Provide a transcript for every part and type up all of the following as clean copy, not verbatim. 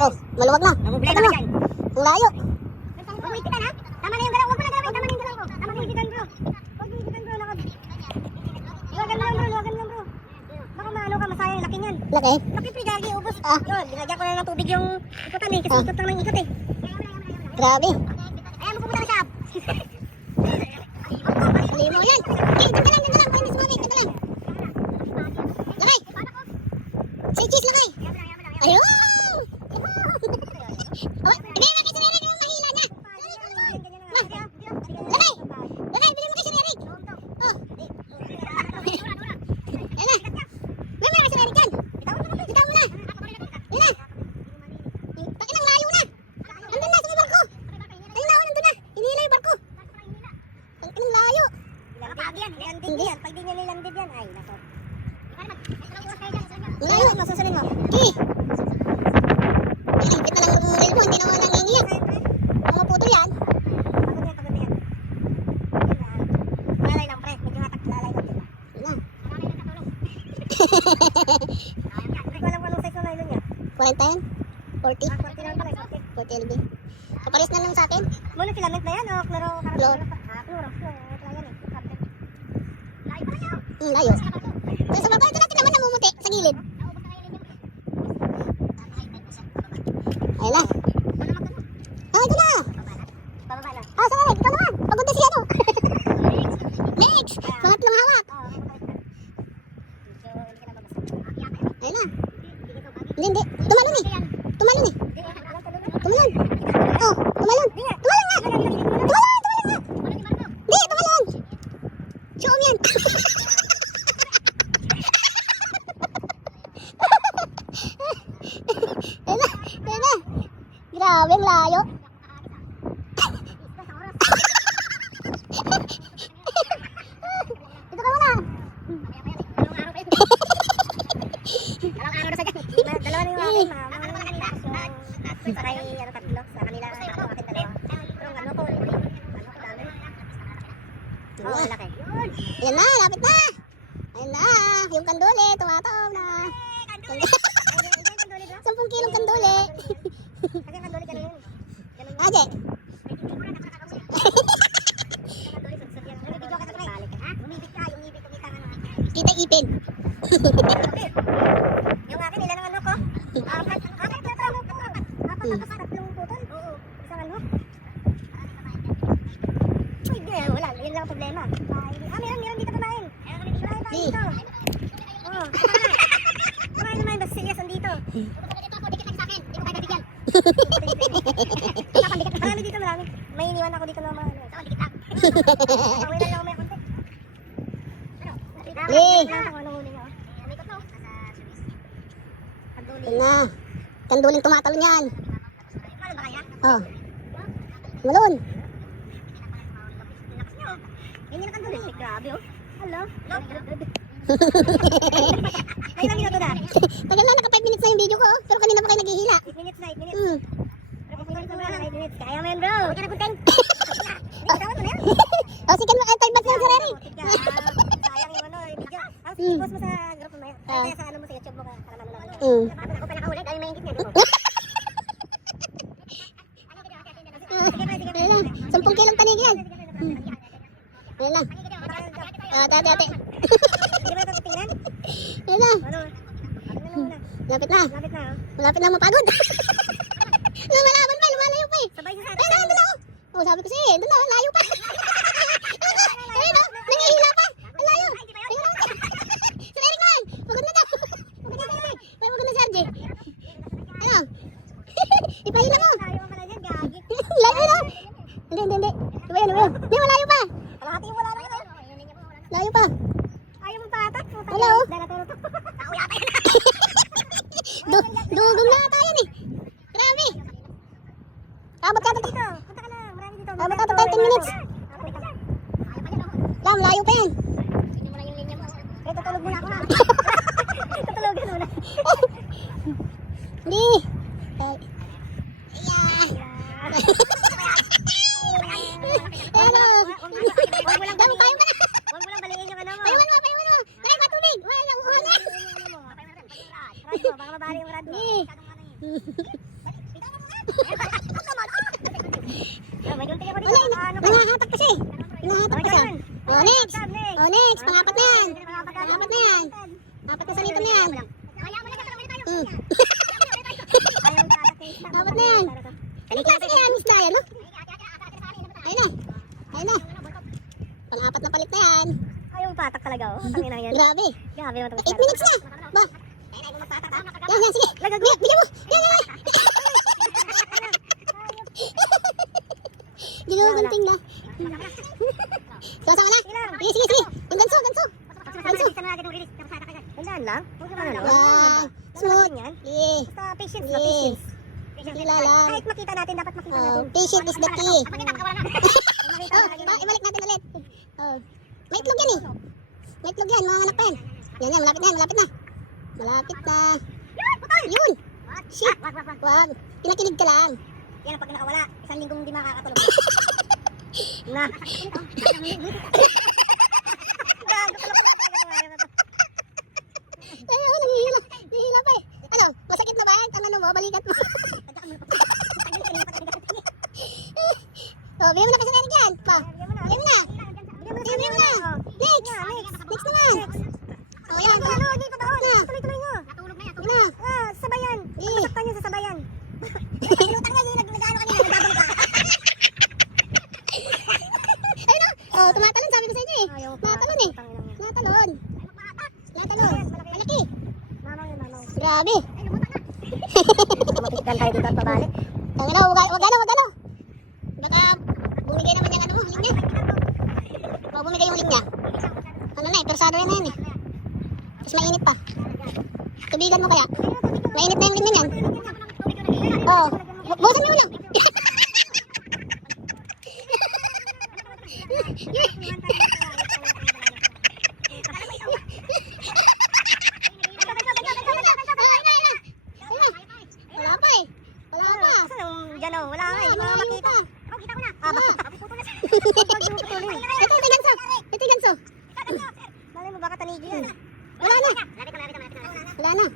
Oh, maluwag na. Problema ka dyan. Ang layo. Wait kita na. Tama na yung galaw. Huwag mo na galawin. Tama na yung galaw ko. Tama na yung higitan bro. Huwag mo higitan bro. Luwagan mo lang bro. Luwagan mo lang bro. Baka maano ka. Masayang laki niyan. Laki. Laki pre-gagi. Ubos. Yun. Binagyan ko na ng tubig yung ikutan eh. Kasi ikot lang ng ikot eh. Grabe. Ayan mo pumunta na siya. Limo yan. Okay, dito lang. Pwede sumami. Dito lang. Lakay. Say cheese lakay. Ayun. Oh, ibigay mo kay Sir Eric yung mahila niya. Lakay. Lakay, bigay mo kay Sir Eric. Oh. Yan na. May kay Sir Eric yan. Bitaw mo na. Yan na. Pakinang layo na. Andun na sa may barko. Ayun na, nandun na. Hinihila yung barko. Pakinang layo. Landed yan. Pag di nyo nilanded yan. Ay, nako. Malayo. Masusunod mo. Okay. Ipit na lang ng reel mo. Hindi naman nangingiyak. Mga puto yan. Pagod yan. Lalay lang pre. Medyo hatak lalay lang diba? Yun na. Hindi ko alam kung anong size ng nylon niya. 40 yan? 40? 40 lang pala. 40 LB. Kapares na lang sa atin. Monofilament na yan o kloro? Kloro. Kloro. Ito lang yan eh. Layo pala yan. Layo. So, sa baba, ito natin naman namumuti sa gilid. Ayun na. Ah, ito na. Pababa na. Ah, sorry. Ito naman. Pagod na si ano. Next. Pangatlong hawak. Ayun na. Hindi. Tumalon eh. Tumalon eh. Tumalon. Oh, tumalon. Tumalon nga. Tumalon nga. Hindi, tumalon. Siyom yan. Ayun na. Grabe, ang layo. Ito ka muna. Dalawa na yung akin, ma'am. Sakay, tatlo. Sa kanila, ako akin dalawa. Pero ano ko, dami. Oo, laki. Yan na, lapit na. Ayun na. Yung kanduli, tumataw na. 10 kilong kanduli. Kasi kandoli ka na yun. Aje. Kita ipin. Yung akin, ilan ang ano ko? Apat tatlong putol. Oo. Isang ano? Uy, di, wala. Yun lang ang problema. Meron dito kumain. Kumain tayo dito. Oo. Kumain naman, basta serious andito. Marami dito, marami. May iniwan ako dito ng mga ano. Saka dikit lang. Away lang ako may konti. Eh. Ano huli niyo? Yan na. Kanduling tumatalon yan. Ano ba kaya? Oh. Malun. Yan yung kanduli. Grabe oh. Hello? Kailan minuto na? Tagal na, naka 5 minutes na yung video ko. Pero kanina pa kayo naghihila. 8 minutes na, 8 minutes. Hmm. Pero kung ganito na, 8 minutes. Kaya mo yan bro. Huwag ka na content. Tawad mo na yan. O, sige, time back na yung sarili. Sayang yung ano, video. Tapos i-post mo sa group mo yan. Kaya sa ano mo sa YouTube mo ka. Para manonood mo. Hmm. Ako pa nakahuli. Dahil maingit niya. Ayun na. 10 kilong tanig yan. Ayun na. Ate. Hindi ba ito titingnan? Ayun na. Ano? Tingnan mo muna. Lapit na. Lapit na oh. Malapit na mapagod. Lumalaban pa, lumalayo pa eh. Sabay siya sa Ayun na, doon na. Oh, sabi ko siya, doon na, layo pa. Ayun na, nangihila pa. Ang layo. Ayun na. Sir Eric naman, pagod na daw. Pagod na si RJ. Ayun. Ipahila mo. Layo mo pala dyan, gagi. Layo na. Hindi. Iba yan. Hindi, malayo pa. Kalahati yung wala na yun. Layo pa. Ayaw mo patat. Hello? Dala-turo to. Tao yata yun. Dugong na ata yan eh. Grabe. Abot ka Dito. Punta ka na. Marami dito. Abot ka 10 minutes. Lam, layo pa yan. Eh, tutulog muna ako ha. Tutulogin muna. Hindi. Ay. Huwag mo lang Dami tayo baliin. pa na. Huwag mo lang baliin yung ano mo. Payuan mo. Try matubig. Wala, uhan na. Rad mo, baka mabali yung rad mo. Hindi. May dulting ako dito. Wala, nangahatak pa siya eh. Nangahatak pa siya. Oh, next. Next. Oh, next. Pangapat na yan. Pangapat na yan. Apat na sa nito na yan. Hmm. Apat na yan. Anong klase kaya ang isda yan, no? Ayun na. Ayun na. Pang-apat na palit na yan. Ay, yung patak talaga, oh. Tangina yan. Grabe. Grabe, matamis 8 minutes na. Ba? Yan, yan, sige. Bigyan mo. Yan, yan. Hindi ko gunting na. Sama na. Sige, sige, sige. Yung ganso, ganso. Ganso. Tandaan lang. Wow. Smooth. Eh. Basta patience na, Eh. patience. Sila lang. Kahit makita natin, dapat makita Oh, natin. patient is the key. Makita Oh, natin. ibalik natin ulit. Oh. May itlog yan eh. May itlog yan, mga anak pa yan. Yan, yan, malapit na, malapit na. Malapit na. Yun. Shit. Wag. Pinakilig ka lang. Yan ang pag nakawala, isang linggong hindi makakatulog. Na. Gago pala talaga to. Ay, ako, nangihila. Nangihila pa eh. Ano, masakit na ba yan? Ano mo, balikat mo. Oh, bigyan mo na kasi natin yan. Pa. Bigyan mo na. Bigyan mo na. Next. Next naman. Oh, yan. Pa. Na. Tuloy-tuloy nyo. Na. Sabayan. Masaktan nyo sa sabayan. Pinutang na yung nag-ano kanina. Nagdadong ka. Ayun o. Oh, tumatalon. Sabi ko sa inyo eh. Tumatalon eh. Tumatalon. Tumatalon. Malaki. Grabe. Matikan tayo dito at pabalik. Tangina, wag ano. Baka bumigay naman yung ano mo, huling niya. Baka bumigay yung huling niya. Ano na eh, persado na yan eh. Tapos mainit pa. Tubigan mo kaya. Mainit na yung huling niyan. Oo. Bukasan mo yung ulam. Wala pa eh. Wala pa. Saan yung dyan o? Wala nga eh. Hindi ko Malayo makita. pa. Ito, Ito yung ganso. malay mo baka tanigi yan. Wala na. Wala na.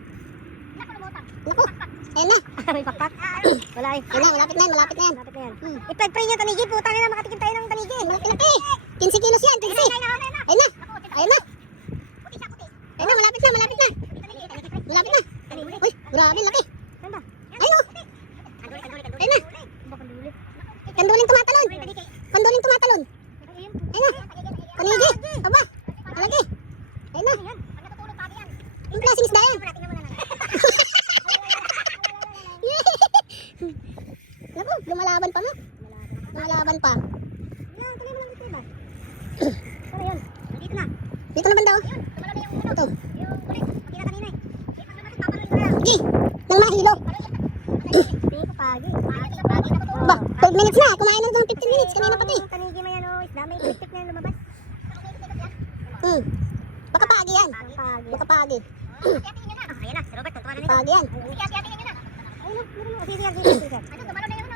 Naku. Ayan na. May pakpak. Wala eh. Ayan na, malapit na yan, malapit na yan. Malapit na yan. Hmm. I-pray nyo tanigi. Putang na makatikim tayo ng tanigi. Malaki-laki. 15 kilos yan, 15. Ayan na. Ayan na. Ayan na, malapit na, malapit na. Malapit na. Uy, grabe, laki. Saan ba? Ayun o. Ayan na. Kanduling tumatalon. Kanduling tumatalon. Ayan na. Panigi. Aba. Malaki. Ayan na. Yung klaseng isda yan. Naku, lumalaban pa mo. Lumalaban pa. Yan, tuloy mo lang dito ba? Ano yun? Dito na. Dito naman daw. Ito. Yung ulit. Makita kanina eh. Sige. Nang mahilo. Hindi ko pagi. Ba, 12 minutes na. Kumain na ng 15 minutes. Kanina pati. Tanigi mo yan o. Isda may electric na yung lumabas. Hmm. Baka pagi yan. Pagi. Baka pagi. Ayan na, si Robert. Tuntuan na nito. Pagi yan. Ayun o, meron mo. Sige.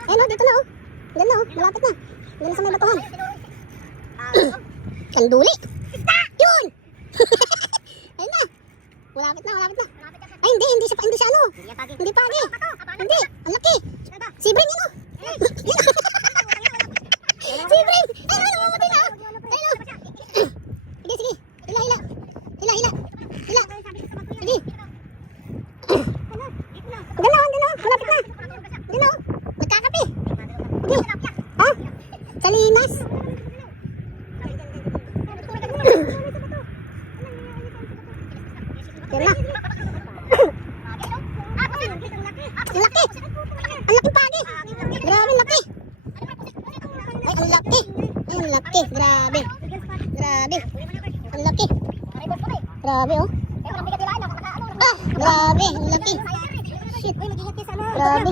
Ayun o, dito na o. Diyan na o. Malapit na. Diyan na sa may batuhan. Kanduli. Yun! Ayun na. Malapit na, malapit na. Ay, hindi siya ano. Hindi pagi. Hindi, ang laki. Sibring yun o. Sibring! Ayun o, namamatay na o. Ayun o. Sige. Hila. Sige. Gano'n. Malapit na. Gano'n. Nagkakape. Sige. Ha? Salinas. Yan na. Ang laki. Ang laking pagi. Grabe, ang laki. Ay, ang laki. Ang laki. Grabe. Ang laki. Grabe, oh. Ah, grabe. Ang laki. Shit. Grabe.